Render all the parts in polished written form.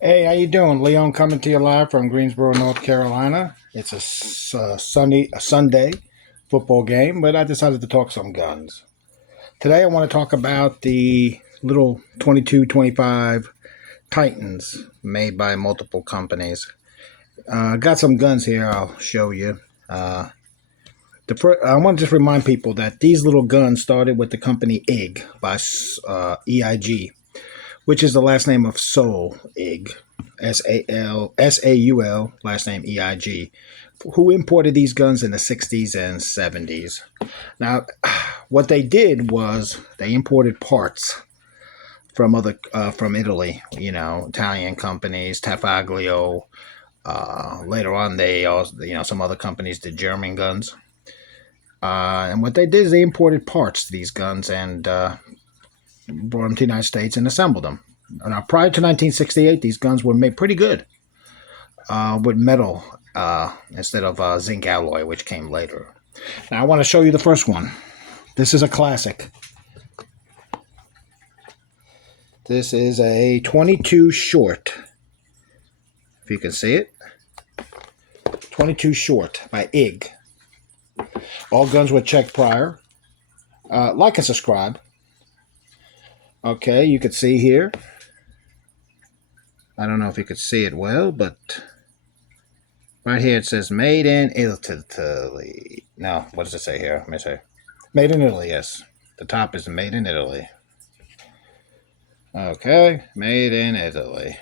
Hey, how you doing? Leon coming to you live from Greensboro, North Carolina. It's a Sunday football game, but I decided to talk some guns. Today I want to talk about the little 22-25 Titans made by multiple companies. Got some guns here I'll show you. I want to just remind people that these little guns started with the company Eig by EIG, which is the last name of Soul Eig. Saul, last name Eig, who imported these guns in the 60s and 70s. Now, what they did was they imported parts from Italy, Italian companies, Tafaglio. Later on, they also, some other companies did German guns. And what they did is they imported parts to these guns and brought them to the United States and assembled them. Now, prior to 1968, these guns were made pretty good with metal instead of zinc alloy, which came later. Now, I want to show you the first one. This is a classic. This is a 22 Short, if you can see it. 22 Short by Eig. All guns were checked prior. Like and subscribe. Okay, you can see here. I don't know if you could see it well, but right here it says made in Italy. No, what does it say here? Let me see. Made in Italy, yes. The top is made in Italy. Okay, made in Italy.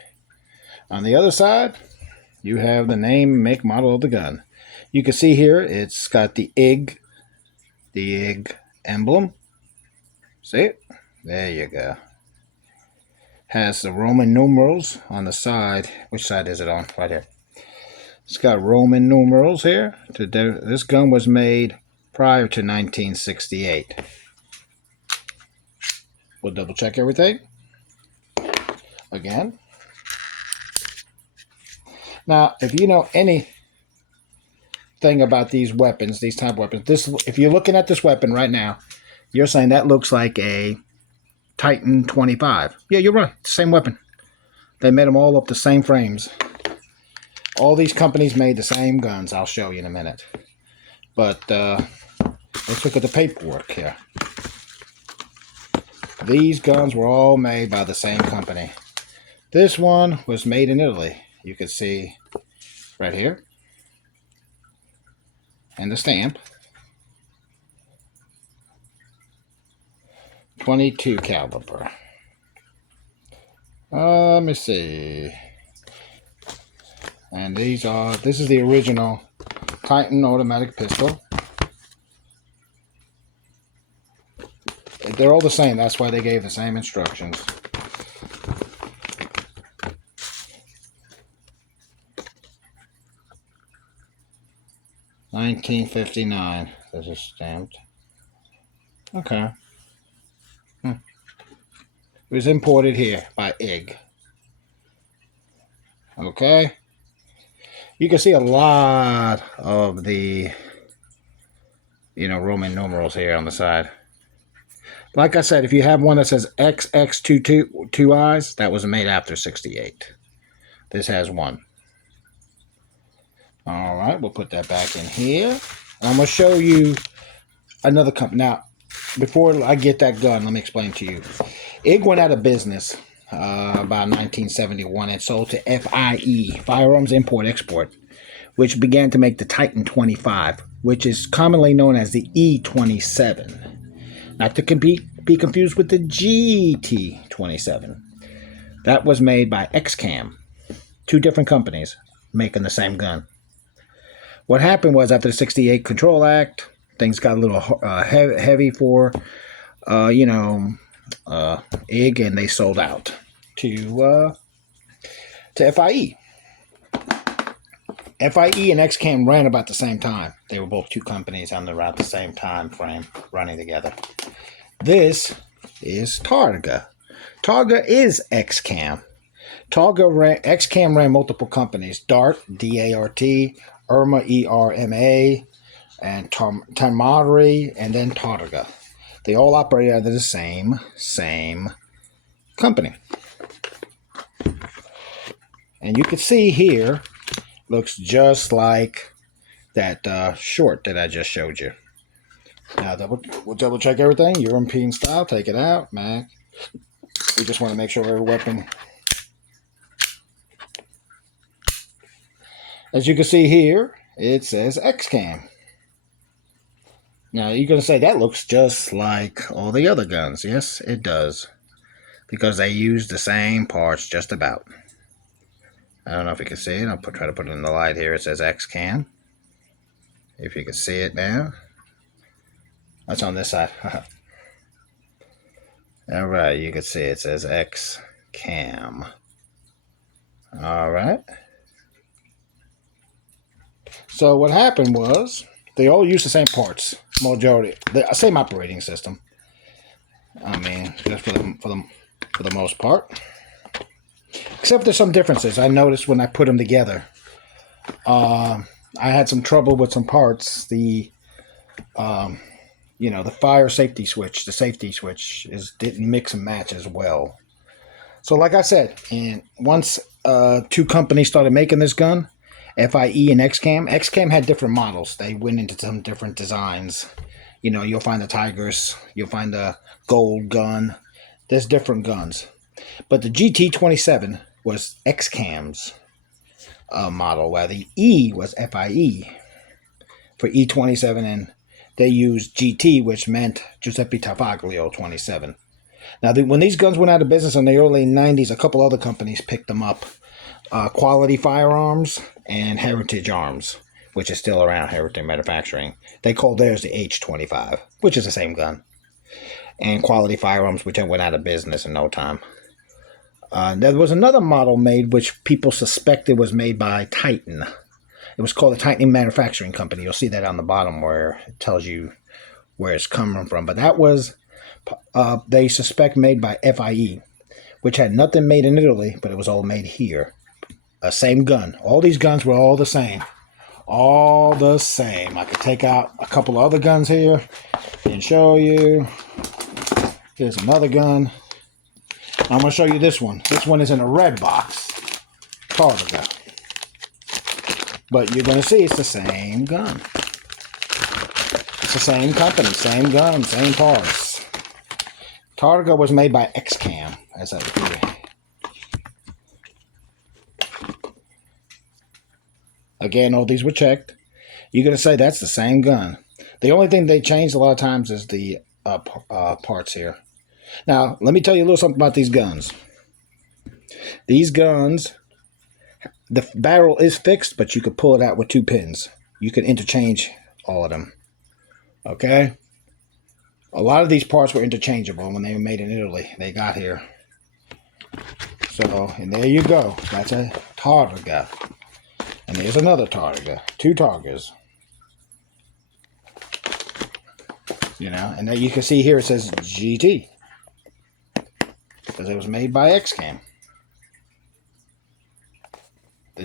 On the other side, you have the name, make, model of the gun. You can see here it's got the Eig emblem. See it? There you go. Has the Roman numerals on the side. Which side is it on? Right here. It's got Roman numerals here. This gun was made prior to 1968. We'll double check everything. Again. Now, if you know anything about these weapons, these type of weapons, if you're looking at this weapon right now, you're saying that looks like a Titan 25. Yeah, you're right. Same weapon. They made them all up the same frames. All these companies made the same guns. I'll show you in a minute. But let's look at the paperwork here. These guns were all made by the same company. This one was made in Italy. You can see right here. And the stamp. 22 caliber. Let me see. And this is the original Titan automatic pistol. They're all the same. That's why they gave the same instructions. $19.59. This is stamped. Okay. It was imported here by Eig. Okay. You can see a lot of the, Roman numerals here on the side. Like I said, if you have one that says XX22 eyes, that was made after 68. This has one. All right, we'll put that back in here. I'm going to show you another company. Now, before I get that gun, let me explain to you. Eig went out of business about 1971 and sold to FIE, Firearms Import Export, which began to make the Titan 25, which is commonly known as the E27. Not to be confused with the GT27. That was made by Excam. Two different companies making the same gun. What happened was after the 68 Control Act, things got a little heavy for, Eig, and they sold out to FIE. FIE and Excam ran about the same time. They were both two companies on around the same time frame running together. This is Targa. Targa is Excam. Excam ran multiple companies. DART, D-A-R-T, Irma, E-R-M-A, and Tamari, and then Targa. They all operated under the same company. And you can see here, looks just like that short that I just showed you. Now we'll double check everything. European style. Take it out, man. We just want to make sure every weapon. As you can see here, it says Excam. Now you're going to say that looks just like all the other guns. Yes, it does. Because they use the same parts just about. I don't know if you can see it. I'll try to put it in the light here. It says Excam. If you can see it now. That's on this side. Alright, you can see it says Excam. Alright. So what happened was, they all use the same parts. Majority. The same operating system. I mean, just for the most part. Except there's some differences. I noticed when I put them together. I had some trouble with some parts. The the fire safety switch, the safety switch didn't mix and match as well. So like I said, and once two companies started making this gun, FIE and Excam. Excam had different models. They went into some different designs. You'll find the Tigers, you'll find the gold gun. There's different guns. But the GT27 was Excam's model, while the E was FIE for E27, and they used GT, which meant Giuseppe Travaglio 27. Now, when these guns went out of business in the early 90s, a couple other companies picked them up. Quality Firearms and Heritage Arms, which is still around, Heritage Manufacturing. They called theirs the H25, which is the same gun. And Quality Firearms, which went out of business in no time. There was another model made, which people suspected was made by Titan. It was called the Titan Manufacturing Company. You'll see that on the bottom where it tells you where it's coming from. But that was, they suspect, made by FIE, which had nothing made in Italy, but it was all made here. Same gun. All these guns were all the same. All the same. I could take out a couple of other guns here and show you. Here's another gun. I'm going to show you this one. This one is in a red box. Targa. But you're going to see it's the same gun. It's the same company, same gun, same parts. Targa was made by Excam, as I see. Again, all these were checked. You're going to say that's the same gun. The only thing they changed a lot of times is the parts here. Now, let me tell you a little something about these guns. These guns, the barrel is fixed, but you could pull it out with 2 pins. You can interchange all of them. Okay? A lot of these parts were interchangeable when they were made in Italy. They got here. So, and there you go. That's a Targa. And there's another Targa. 2 Targas. And then you can see here it says GT. Because it was made by Excam. The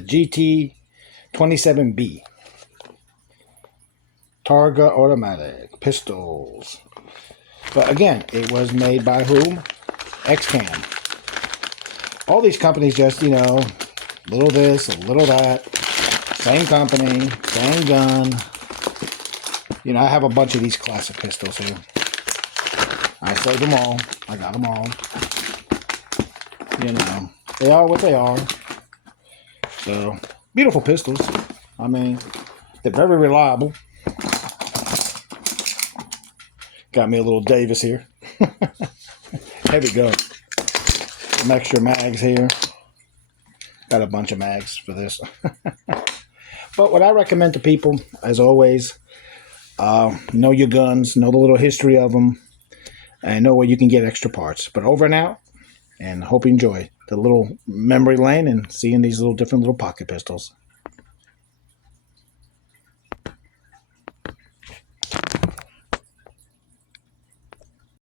GT27B. Targa automatic. Pistols. But again, it was made by whom? Excam. All these companies just, little this, a little that. Same company, same gun. I have a bunch of these classic pistols here. I saved them all. I got them all. They are what they are. So, beautiful pistols. I mean, they're very reliable. Got me a little Davis here. Heavy gun. Some extra mags here. Got a bunch of mags for this. But what I recommend to people, as always, know your guns, know the little history of them, and know where you can get extra parts. But over and out, and hope you enjoy the little memory lane and seeing these different little pocket pistols.